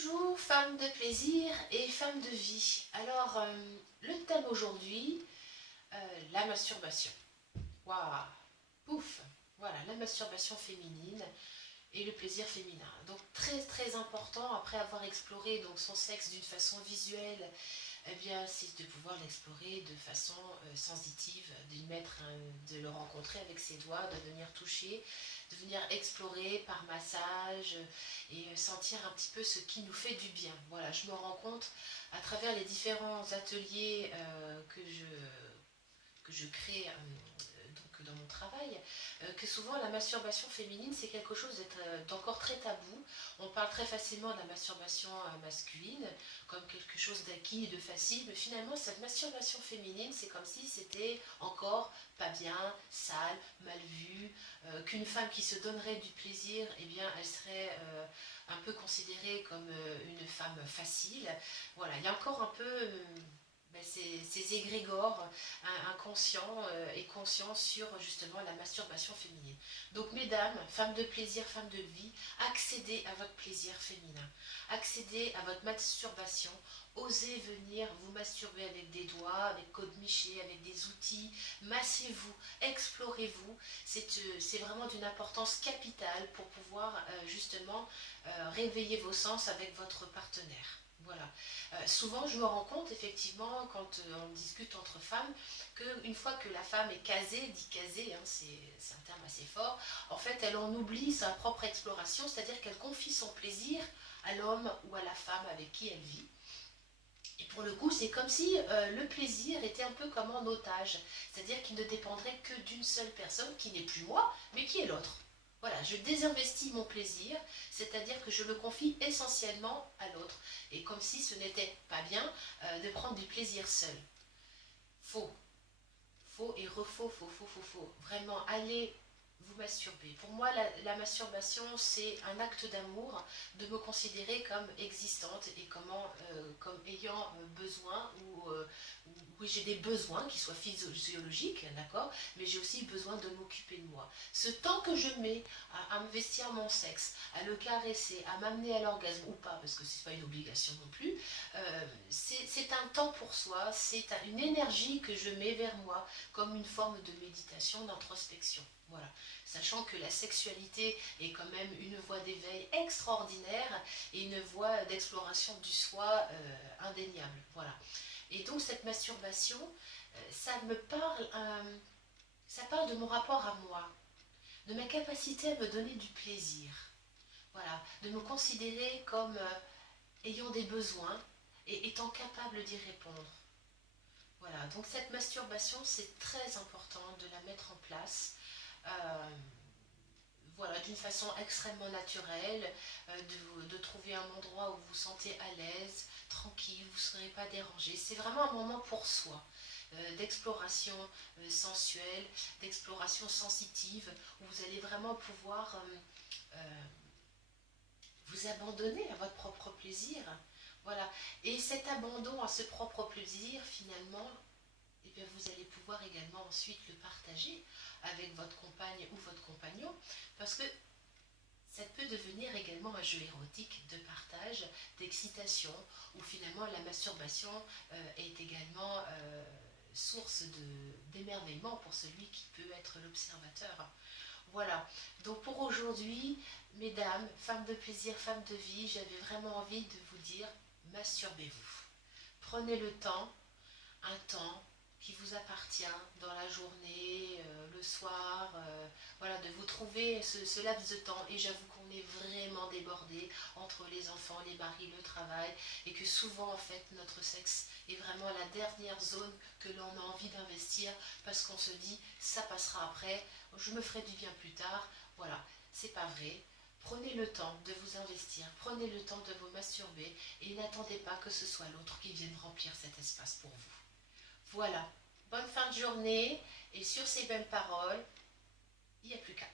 Bonjour, femmes de plaisir et femmes de vie. Alors, le thème aujourd'hui, la masturbation. Waouh, pouf, voilà, la masturbation féminine et le plaisir féminin. Donc très très important après avoir exploré donc son sexe d'une façon visuelle, eh bien c'est de pouvoir l'explorer de façon sensitive, de le rencontrer avec ses doigts, de venir toucher, de venir explorer par massage et sentir un petit peu ce qui nous fait du bien. Voilà, je me rends compte à travers les différents ateliers que je crée donc dans mon travail, que souvent la masturbation féminine c'est quelque chose d'encore très tabou. On parle très facilement de la masturbation masculine comme quelque chose d'acquis et de facile, mais finalement cette masturbation féminine c'est comme si c'était encore pas bien, sale, mal vu, qu'une femme qui se donnerait du plaisir, eh bien elle serait un peu considérée comme une femme facile. Voilà, il y a encore un peu ces égrégores inconscients et conscients sur justement la masturbation féminine. Donc mesdames, femmes de plaisir, femmes de vie, accédez à votre plaisir féminin, accédez à votre masturbation, osez venir vous masturber avec des doigts, avec Code Miché, avec des outils, massez-vous, explorez-vous, c'est vraiment d'une importance capitale pour pouvoir justement réveiller vos sens avec votre partenaire. Voilà. Souvent, je me rends compte, effectivement, quand on discute entre femmes, qu'une fois que la femme est casée, dit casée, hein, c'est un terme assez fort, en fait, elle en oublie sa propre exploration, c'est-à-dire qu'elle confie son plaisir à l'homme ou à la femme avec qui elle vit. Et pour le coup, c'est comme si le plaisir était un peu comme en otage, c'est-à-dire qu'il ne dépendrait que d'une seule personne, qui n'est plus moi, mais qui est l'autre. Voilà, je désinvestis mon plaisir, c'est-à-dire que je le confie essentiellement à l'autre. Et comme si ce n'était pas bien de prendre du plaisir seul. Faux. Faux et refaux, faux. Vraiment, allez vous masturber. Pour moi, la masturbation, c'est un acte d'amour, de me considérer comme existante et comme ayant besoin, oui, j'ai des besoins qui soient physiologiques, d'accord, mais j'ai aussi besoin de m'occuper de moi. Ce temps que je mets à investir mon sexe, à le caresser, à m'amener à l'orgasme ou pas, parce que c'est pas une obligation non plus, c'est un temps pour soi, c'est une énergie que je mets vers moi, comme une forme de méditation, d'introspection. Voilà. Sachant que la sexualité est quand même une voie d'éveil extraordinaire et une voie d'exploration du soi indéniable. Voilà. Et donc cette masturbation, ça parle de mon rapport à moi, de ma capacité à me donner du plaisir. Voilà. De me considérer comme ayant des besoins et étant capable d'y répondre. Voilà, donc cette masturbation, c'est très important de la mettre en place, voilà, d'une façon extrêmement naturelle, de trouver un endroit où vous vous sentez à l'aise, tranquille, vous ne serez pas dérangé. C'est vraiment un moment pour soi, d'exploration sensuelle, d'exploration sensitive, où vous allez vraiment pouvoir vous abandonner à votre propre plaisir. Voilà. Et cet abandon à ce propre plaisir, finalement, eh bien, vous allez pouvoir également ensuite le partager avec votre compagne ou votre compagnon, parce que ça peut devenir également un jeu érotique de partage, d'excitation, où finalement la masturbation est également source d'émerveillement pour celui qui peut être l'observateur. Voilà, donc pour aujourd'hui, mesdames, femmes de plaisir, femmes de vie, j'avais vraiment envie de vous dire, masturbez-vous. Prenez le temps, un temps qui vous appartient dans la journée, le soir, voilà, de vous trouver ce laps de temps. Et j'avoue qu'on est vraiment débordé entre les enfants, les maris, le travail, et que souvent en fait notre sexe est vraiment la dernière zone que l'on a envie d'investir parce qu'on se dit ça passera après, je me ferai du bien plus tard. Voilà, c'est pas vrai. Prenez le temps de vous investir, prenez le temps de vous masturber et n'attendez pas que ce soit l'autre qui vienne remplir cet espace pour vous. Voilà, bonne fin de journée et sur ces belles paroles, il n'y a plus qu'à.